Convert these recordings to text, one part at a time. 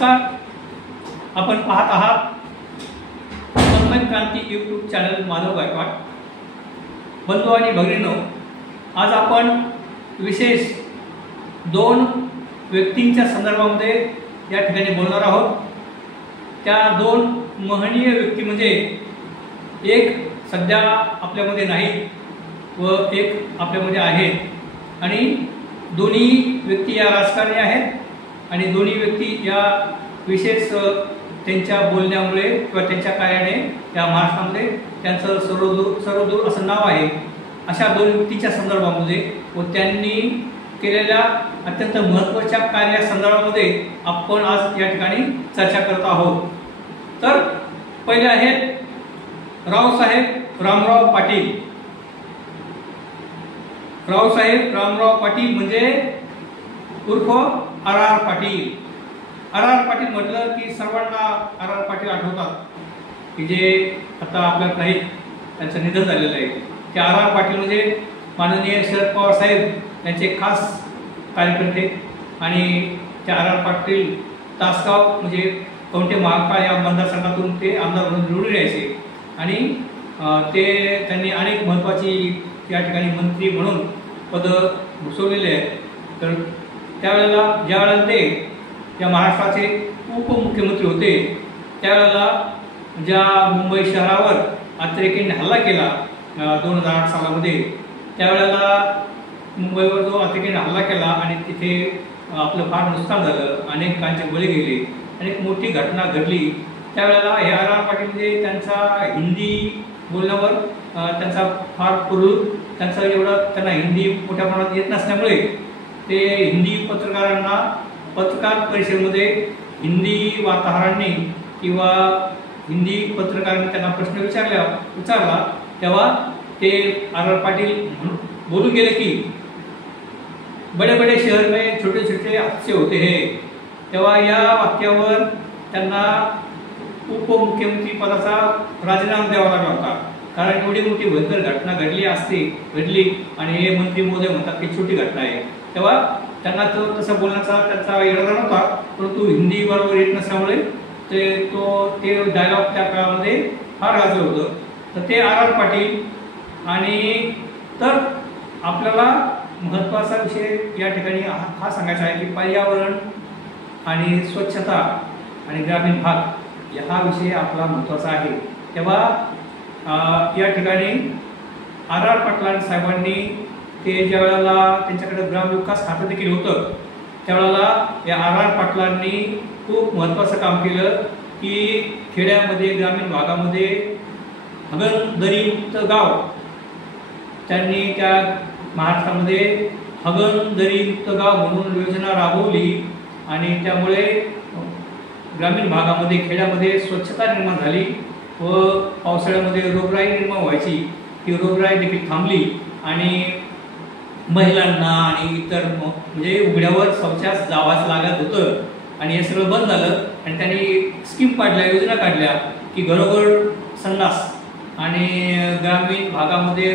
नमस्कार, आपण पाहत आहात तन्मय क्रांती यूट्यूब चॅनल माधव गायकवाड. बंधू आणि भगिनींनो, आज आपण विशेष दोन व्यक्तींच्या संदर्भामध्ये या ठिकाणी बोलणार आहोत. त्या दोन महनीय व्यक्ती म्हणजे एक सध्या आपल्यामध्ये नाही व एक आपल्यामध्ये आहे, आणि दोन्ही व्यक्ती या राजकारणी आहेत आणि दोन्ही व्यक्ती या विशेष त्यांच्या बोलण्यामुळे किंवा त्यांच्या कार्याने या महाराष्ट्रामध्ये त्यांचं सर्वदूर असं नाव आहे. अशा दोन व्यक्तीच्या संदर्भामध्ये व त्यांनी केलेल्या अत्यंत महत्त्वाच्या कार्यासंदर्भामध्ये आपण आज या ठिकाणी चर्चा करत आहोत. तर पहिले आहेत रावसाहेब रामराव पाटील. रावसाहेब रामराव पाटील म्हणजे उर्फ आर पाटील. आर पाटील म्हटलं की सर्वांना आर पाटील आठवतात, की जे आता आपल्यात नाहीत, त्यांचं निधन झालेलं आहे. ते आर पाटील म्हणजे माननीय शरद पवार साहेब यांचे खास कार्यकर्ते, आणि त्या आर पाटील तासगाव म्हणजे कवठे महांकाळ या मतदारसंघातून ते आमदार म्हणून निवडून यायचे, आणि त्यांनी अनेक महत्त्वाची या ठिकाणी मंत्री म्हणून पदं भूषवलेले आहेत. तर त्यावेळेला ज्यावेळेला ते या महाराष्ट्राचे उपमुख्यमंत्री होते, त्यावेळेला ज्या मुंबई शहरावर अतिरेक्यांनी हल्ला केला 2008 सालामध्ये, त्यावेळेला मुंबईवर जो अतिरेक्यांनी हल्ला केला आणि तिथे आपलं फार नुकसान झालं, अनेकांचे बळी गेले, अनेक मोठी घटना घडली. त्यावेळेला हे आर पाटील म्हणजे त्यांचा हिंदी बोलण्यावर त्यांचा फार पूर्व त्यांचा त्यांना हिंदी मोठ्या प्रमाणात येत नसल्यामुळे ते हिंदी पत्रकारांना पत्रकार परिषदेमध्ये हिंदी वार्ताहरांनी किंवा हिंदी पत्रकारांनी त्यांना प्रश्न विचारला तेव्हा ते आर पाटील बोलून गेले की बड़े बड़े शहर में छोटे छोटे हादसे होते हैं. तेव्हा या वाक्यावर त्यांना उपमुख्यमंत्री पदाचा राजीनामा द्यावा लागला होता, कारण एवढी मोठी भयंकर घटना घडली आणि हे मंत्री महोदय म्हणतात की छोटी घटना आहे. तेव्हा त्यांना तो तसं बोलण्याचा त्यांचा इरादा नव्हता, परंतु हिंदी बरोबर येत नसल्यामुळे ते डायलॉग त्या काळामध्ये फार गाजलं होतं. तर ते आर पाटील. आणि तर आपल्याला महत्त्वाचा विषय या ठिकाणी हा सांगायचा आहे की पर्यावरण आणि स्वच्छता आणि ग्रामीण भाग हा विषय आपला महत्त्वाचा आहे. तेव्हा या ठिकाणी आर पाटील साहेबांनी ते ज्या वेळेला त्यांच्याकडे ग्रामविकास खातं देखील होतं, त्यावेळेला या आर पाटलांनी खूप महत्त्वाचं काम केलं की खेड्यामध्ये ग्रामीण भागामध्ये हगणदरीमुक्त गाव त्यांनी त्या महाराष्ट्रामध्ये हगणदरीमुक्त गाव म्हणून योजना राबवली, आणि त्यामुळे ग्रामीण भागामध्ये खेड्यामध्ये स्वच्छता निर्माण झाली व पावसाळ्यामध्ये रोगराई निर्माण व्हायची, ती रोगराई देखील थांबली, आणि महिलांना आणि इतर म्हणजे उघड्यावर शौचास जावाच लागत होतं, आणि हे सगळं बंद झालं. आणि त्यांनी स्कीम काढल्या, योजना काढल्या की घरोघर संडास, आणि ग्रामीण भागामध्ये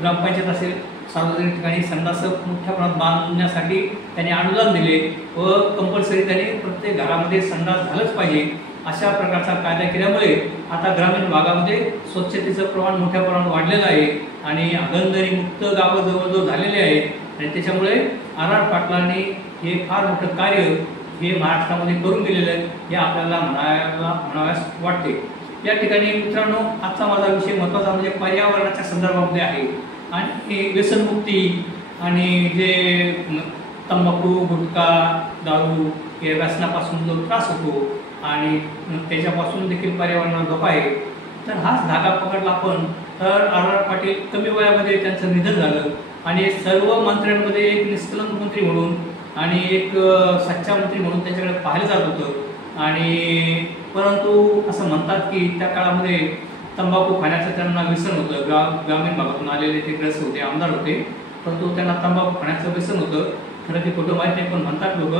ग्रामपंचायत असेल सार्वजनिक ठिकाणी संडास मोठ्या प्रमाणात बांधण्यासाठी त्यांनी अनुदान दिले व कंपल्सरी त्यांनी प्रत्येक घरामध्ये संडास झालंच पाहिजे अशा प्रकारचा कायदा केल्यामुळे आता ग्रामीण भागामध्ये स्वच्छतेचं प्रमाण मोठ्या प्रमाणात वाढलेलं आहे, आणि हगणदरी मुक्त गावं जवळजवळ झालेले आहेत. आणि त्याच्यामुळे आर पाटलांनी हे फार मोठं कार्य हे महाराष्ट्रामध्ये करून गेलेलं आहे, हे आपल्याला म्हणाव्यास वाटते. या ठिकाणी मित्रांनो, आजचा माझा विषय महत्त्वाचा म्हणजे पर्यावरणाच्या संदर्भामध्ये आहे, आणि व्यसनमुक्ती आणि जे तंबाखू, गुटखा, दारू या व्यसनापासून जो त्रास होतो आणि त्याच्यापासून देखील पर्यावरणाला धोका आहे. तर हाच धागा पकडला आपण तर आर पाटील कमी वयामध्ये त्यांचं निधन झालं, आणि सर्व मंत्र्यांमध्ये एक निष्कलंक मंत्री म्हणून आणि एक सच्चा मंत्री म्हणून त्यांच्याकडे पाहिलं जात होतं. आणि परंतु असं म्हणतात की त्या काळामध्ये तंबाखू खाण्याचं त्यांना व्यसन होतं. ग्रामीण भागातून आलेले ते ग्रस्त होते, आमदार होते, परंतु त्यांना तंबाखू खाण्याचं व्यसन होतं. खरं ते खोटं माहीत नाही, पण म्हणतात लोक.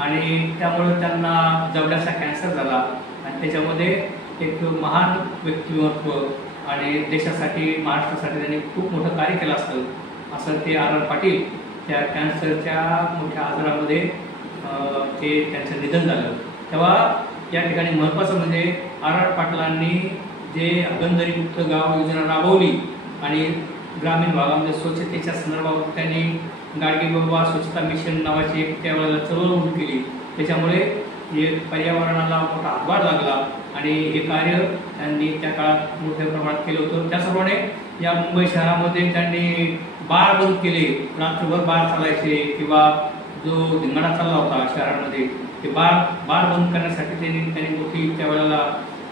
आणि त्यामुळे त्यांना जबड्याचा कॅन्सर झाला, आणि त्याच्यामध्ये एक महान व्यक्तिमत्व आणि देशासाठी महाराष्ट्रासाठी त्यांनी खूप मोठं कार्य केलं असं ते आर पाटील त्या कॅन्सरच्या मोठ्या आजारामध्ये ते त्यांचं निधन झालं. तेव्हा या ठिकाणी महत्त्वाचं म्हणजे आर पाटलांनी जे हागणदारीमुक्त गाव योजना राबवली आणि ग्रामीण भागामध्ये स्वच्छतेच्या संदर्भात त्यांनी गाडगे बाबा स्वच्छता मिशन नावाची एक त्यावेळेला चळवळ उभी केली. त्याच्यामुळे हे पर्यावरणाला मोठा हातभार लागला आणि हे कार्य त्यांनी त्या काळात मोठ्या प्रमाणात केलं होतं. त्याचप्रमाणे या मुंबई शहरामध्ये त्यांनी बार बंद केले, रात्रभर बार चालायचे किंवा जो धिंगाणा चालला होता शहरामध्ये ते बार बंद करण्यासाठी त्यांनी मोठी त्यावेळेला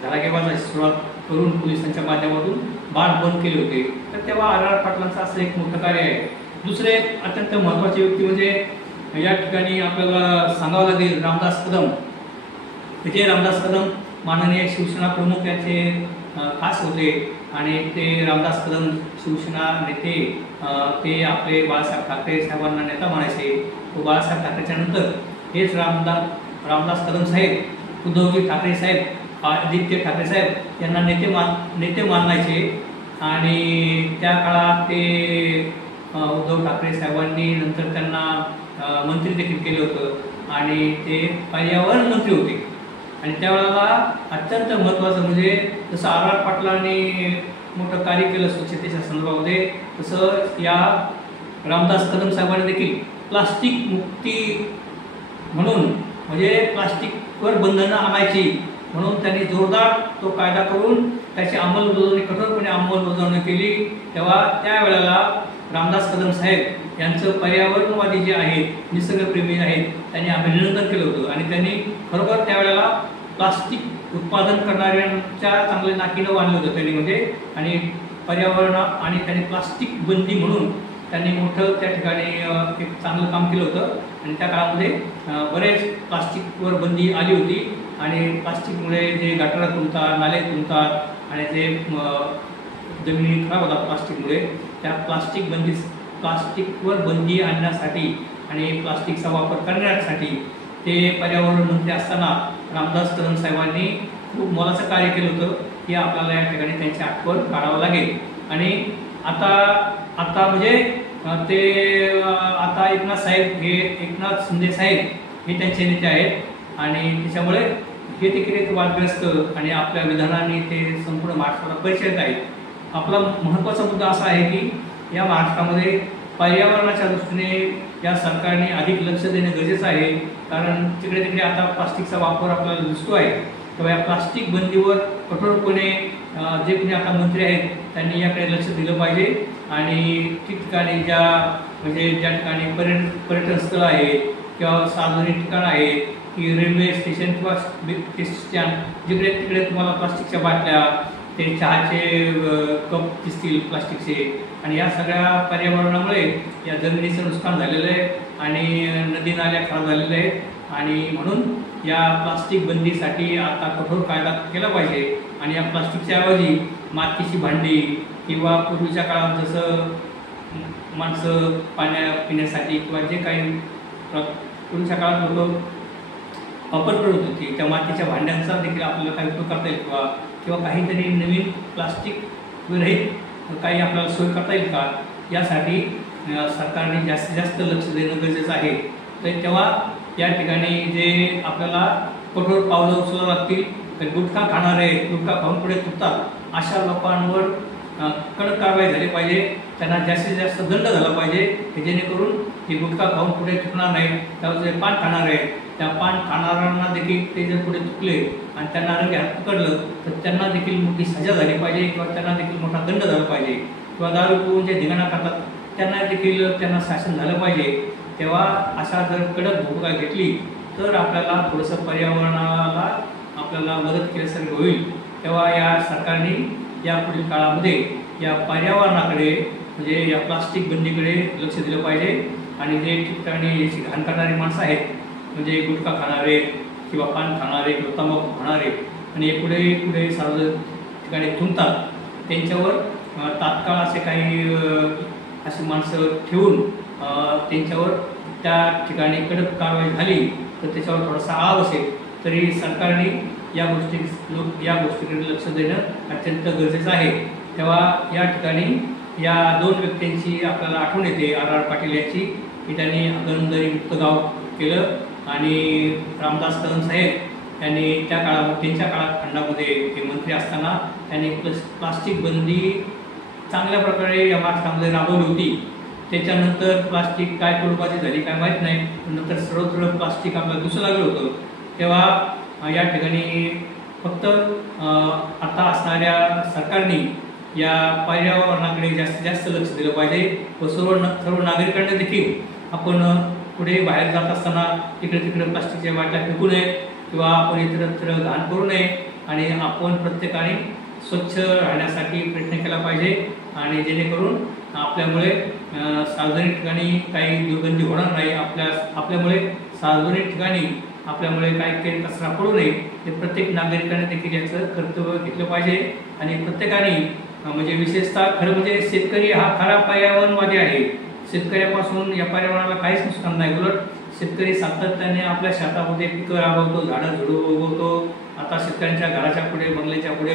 धडाकेबाजाची सुरुवात करून पोलिसांच्या माध्यमातून बार बंद केले होते. तर तेव्हा आर पाटलांचं असं एक मोठं कार्य आहे. दुसरे अत्यंत महत्त्वाची व्यक्ती म्हणजे या ठिकाणी आपल्याला सांगावं लागेल रामदास कदम. जे रामदास कदम माननीय शिवसेना प्रमुख याचे खास होते आणि ते रामदास कदम शिवसेना नेते ते आपले बाळासाहेब ठाकरे साहेबांना नेता म्हणायचे. तो बाळासाहेब ठाकरेच्या नंतर हेच रामदास कदम साहेब, उद्धवजी ठाकरे साहेब, आदित्य ठाकरे साहेब यांना नेते मानायचे आणि त्या काळात ते उद्धव ठाकरे साहेबांनी नंतर त्यांना मंत्री देखील केलं होतं आणि ते पर्यावरण मंत्री होते. आणि त्यावेळेला अत्यंत महत्त्वाचं म्हणजे जसं आर पाटलांनी मोठं कार्य केलं स्वच्छतेच्या संदर्भामध्ये, तसं या रामदास कदम साहेबांनी देखील प्लास्टिक मुक्ती म्हणून म्हणजे प्लास्टिकवर बंधनं आणायची म्हणून त्यांनी जोरदार तो कायदा करून त्याची अंमलबजावणी कठोरपणे अंमलबजावणी केली. तेव्हा त्यावेळेला रामदास कदम साहेब यांचं पर्यावरणवादी जे आहेत, निसर्गप्रेमी आहेत, त्यांनी अभिनंदन केलं होतं आणि त्यांनी खरोखर त्यावेळेला प्लास्टिक उत्पादन करणाऱ्यांच्या चांगले नाकीनं बांधलं होतं त्यांनी म्हणजे आणि पर्यावरण आणि त्यांनी प्लास्टिक बंदी म्हणून त्यांनी मोठं त्या ठिकाणी एक चांगलं काम केलं होतं. आणि त्या काळामध्ये बरेच प्लास्टिकवर बंदी आली होती आणि प्लास्टिकमुळे जे गटारात तुंबतात, नाले तुंबतात आणि जे जमिनी खराब होतात प्लास्टिकमुळे, त्या प्लास्टिकवर बंदी आणण्यासाठी आणि प्लास्टिकचा वापर करण्यासाठी ते पर्यावरण मंत्री असताना रामदास कदम साहेबांनी खूप मोलाचं कार्य केलं होतं. हे आपल्याला या ठिकाणी त्यांची आठवण काढावं लागेल. आणि आता म्हणजे ते आता एकनाथ शिंदे साहेब हे त्यांचे नेते आहेत आणि त्याच्यामुळे हे देखील एक वादग्रस्त आणि आपल्या विधानाने ते संपूर्ण महाराष्ट्राला परिचय आहेत. आपला महत्त्वाचा मुद्दा असा आहे की या महाराष्ट्रामध्ये पर्यावरणाच्या दृष्टीने या सरकारने अधिक लक्ष देणे गरजेचं आहे. कारण तिकडे तिकडे आता प्लास्टिकचा वापर आपल्याला दिसतो आहे. तेव्हा या प्लास्टिक बंदीवर कठोरपणे जे कोणी आता मंत्री आहेत त्यांनी याकडे लक्ष दिलं पाहिजे आणि ठिकठिकाणी ज्या ठिकाणी पर्यटन स्थळं आहेत किंवा सार्वजनिक ठिकाणं आहेत की रेल्वे स्टेशन किंवा स्टँड जिकडे तिकडे तुम्हाला प्लास्टिकच्या बाटल्या, ते चहाचे कप दिसतील प्लास्टिकचे आणि या सगळ्या पर्यावरणामुळे या जमिनीचं नुकसान झालेलं आहे आणि नदी नाल्या खराब झालेल्या आहेत आणि म्हणून या प्लास्टिक बंदीसाठी आता कठोर कायदा केला पाहिजे. आणि या प्लास्टिकच्या ऐवजी मातीची भांडी किंवा पूर्वीच्या काळात जसं माणसं पाण्या पिण्यासाठी किंवा जे काही पूर्वीच्या काळात लोक वापर करत होती त्या मातीच्या भांड्यांचा देखील आपल्याला काही उपयोग करता येईल किंवा काहीतरी नवीन प्लास्टिक विरहित काही आपल्याला सोय करता येईल का, यासाठी सरकारने जास्तीत जास्त लक्ष देणं गरजेचं आहे. तर तेव्हा या ठिकाणी जे आपल्याला कठोर पावलं उचलावं लागतील. तर गुटखा खाणारे, गुटखा खाऊन पुढे तुटतात अशा लोकांवर कडक कारवाई झाली पाहिजे. त्यांना जास्तीत जास्त दंड झाला पाहिजे की जेणेकरून हे गुटखा खाऊन पुढे तुटणार नाही. त्यावर जे पान खाणारे आहेत त्या पान खाणाऱ्यांना देखील ते जर पुढे चुकले आणि त्यांना रंगे हात पकडलं तर त्यांना देखील मोठी सजा झाली पाहिजे किंवा त्यांना देखील मोठा दंड झाला पाहिजे. किंवा दारू पिऊन जे धिंगाणा करतात त्यांना शासन झालं पाहिजे. तेव्हा अशा जर कडक भूमिका घेतली तर आपल्याला थोडंसं पर्यावरणाला आपल्याला मदत केल्यासारखं होईल. तेव्हा या सरकारने यापुढील काळामध्ये या पर्यावरणाकडे म्हणजे या प्लास्टिक बंदीकडे लक्ष दिलं पाहिजे. आणि जे ठिकठिकाणी याची घाण करणारी माणसं आहेत म्हणजे गुटखा खाणारे किंवा पान खाणारे किंवा तंबाखू खाणारे आणि पुढे सार्वजनिक ठिकाणी थुंकतात त्यांच्यावर तात्काळ असे काही अशी माणसं ठेवून त्यांच्यावर त्या ठिकाणी कडक कारवाई झाली तर त्याच्यावर थोडासा आळा बसेल. तरी सरकारने या गोष्टीकडे लक्ष देणं अत्यंत गरजेचं आहे. तेव्हा या ठिकाणी या दोन व्यक्तींची आपल्याला आठवण येते आर पाटील यांची की त्यांनी हागणदारी मुक्त गाव केलं आणि रामदास कदम साहेब त्यांनी त्या काळामध्ये त्यांच्या काळखंडामध्ये ते मंत्री असताना त्यांनी प्लास्टिक बंदी चांगल्या प्रकारे या महाराष्ट्रामध्ये राबवली होती. त्याच्यानंतर प्लास्टिक काय तुडबाजी झाली काय माहीत नाही, नंतर सर्वत्र प्लास्टिक आपल्याला दिसू लागलं होतं. तेव्हा या ठिकाणी फक्त आता असणाऱ्या सरकारने या पर्यावरणाकडे जास्तीत जास्त लक्ष दिलं पाहिजे व सर्व नागरिकांना देखील आपण पुढे बाहेर जात असताना इकडे तिकडे प्लास्टिकच्या बाटल्या फेकू नये किंवा आपण इतरत्र घाण करू नये आणि आपण प्रत्येकाने स्वच्छ राहण्यासाठी प्रयत्न केला पाहिजे आणि जेणेकरून आपल्यामुळे सार्वजनिक ठिकाणी काही दुर्गंधी होणार नाही. आपल्यामुळे सार्वजनिक ठिकाणी आपल्यामुळे काही कचरा पडू नये हे प्रत्येक नागरिकाने देखील याचं कर्तव्य घेतलं पाहिजे. आणि प्रत्येकाने म्हणजे विशेषतः खरं म्हणजे शेतकरी हा खरा पर्यावरणवादी आहे. शेतकऱ्यापासून या पर्यावरणाला काहीच नुकसान नाही, उलट शेतकरी सातत्याने आपल्या शेतामध्ये पिकं राबवतो, झाडं झुडू उगवतो. आता शेतकऱ्यांच्या घराच्या पुढे बंगल्याच्या पुढे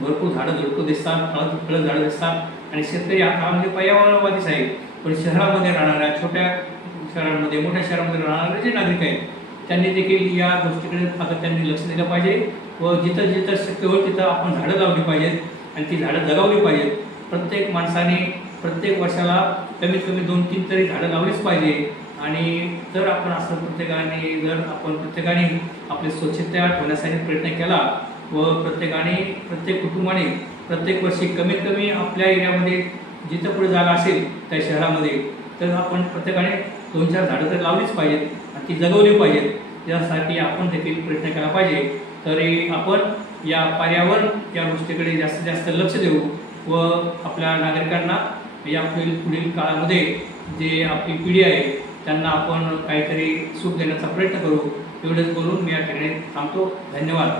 भरपूर झाडं झुडपं दिसतात, फळं झाडं दिसतात आणि शेतकरी हा काळामध्ये पर्यावरणवादीच आहे. पण शहरामध्ये राहणाऱ्या छोट्या शहरांमध्ये मोठ्या शहरांमध्ये राहणारे जे नागरिक आहेत त्यांनी देखील या गोष्टीकडे सातत्याने लक्ष दिलं पाहिजे व जिथं जिथं शक्य होईल तिथं आपण झाडं लावली पाहिजेत आणि ती झाडं जगवली पाहिजेत. प्रत्येक माणसाने प्रत्येक वर्षाला कमीत कमी 2-3 तरी झाडं लावलीच पाहिजे. आणि जर आपण असं प्रत्येकाने आपली स्वच्छता ठेवण्यासाठी प्रयत्न केला व प्रत्येक कुटुंबाने प्रत्येक वर्षी कमीत कमी आपल्या एरियामध्ये जिथं पुढे जागा असेल त्या शहरामध्ये तर आपण प्रत्येकाने 2-4 झाडं तर लावलीच पाहिजेत आणि ती जगवली पाहिजेत. यासाठी आपण देखील प्रयत्न केला पाहिजे. तरी आपण या पर्यावरण या गोष्टीकडे जास्तीत जास्त लक्ष देऊ व आपल्या नागरिकांना या पुढील काळामध्ये जे आपली पिढी आहे त्यांना आपण काहीतरी सुख देण्याचा प्रयत्न करू. एवढंच बोलून मी या ठिकाणी थांबतो. धन्यवाद.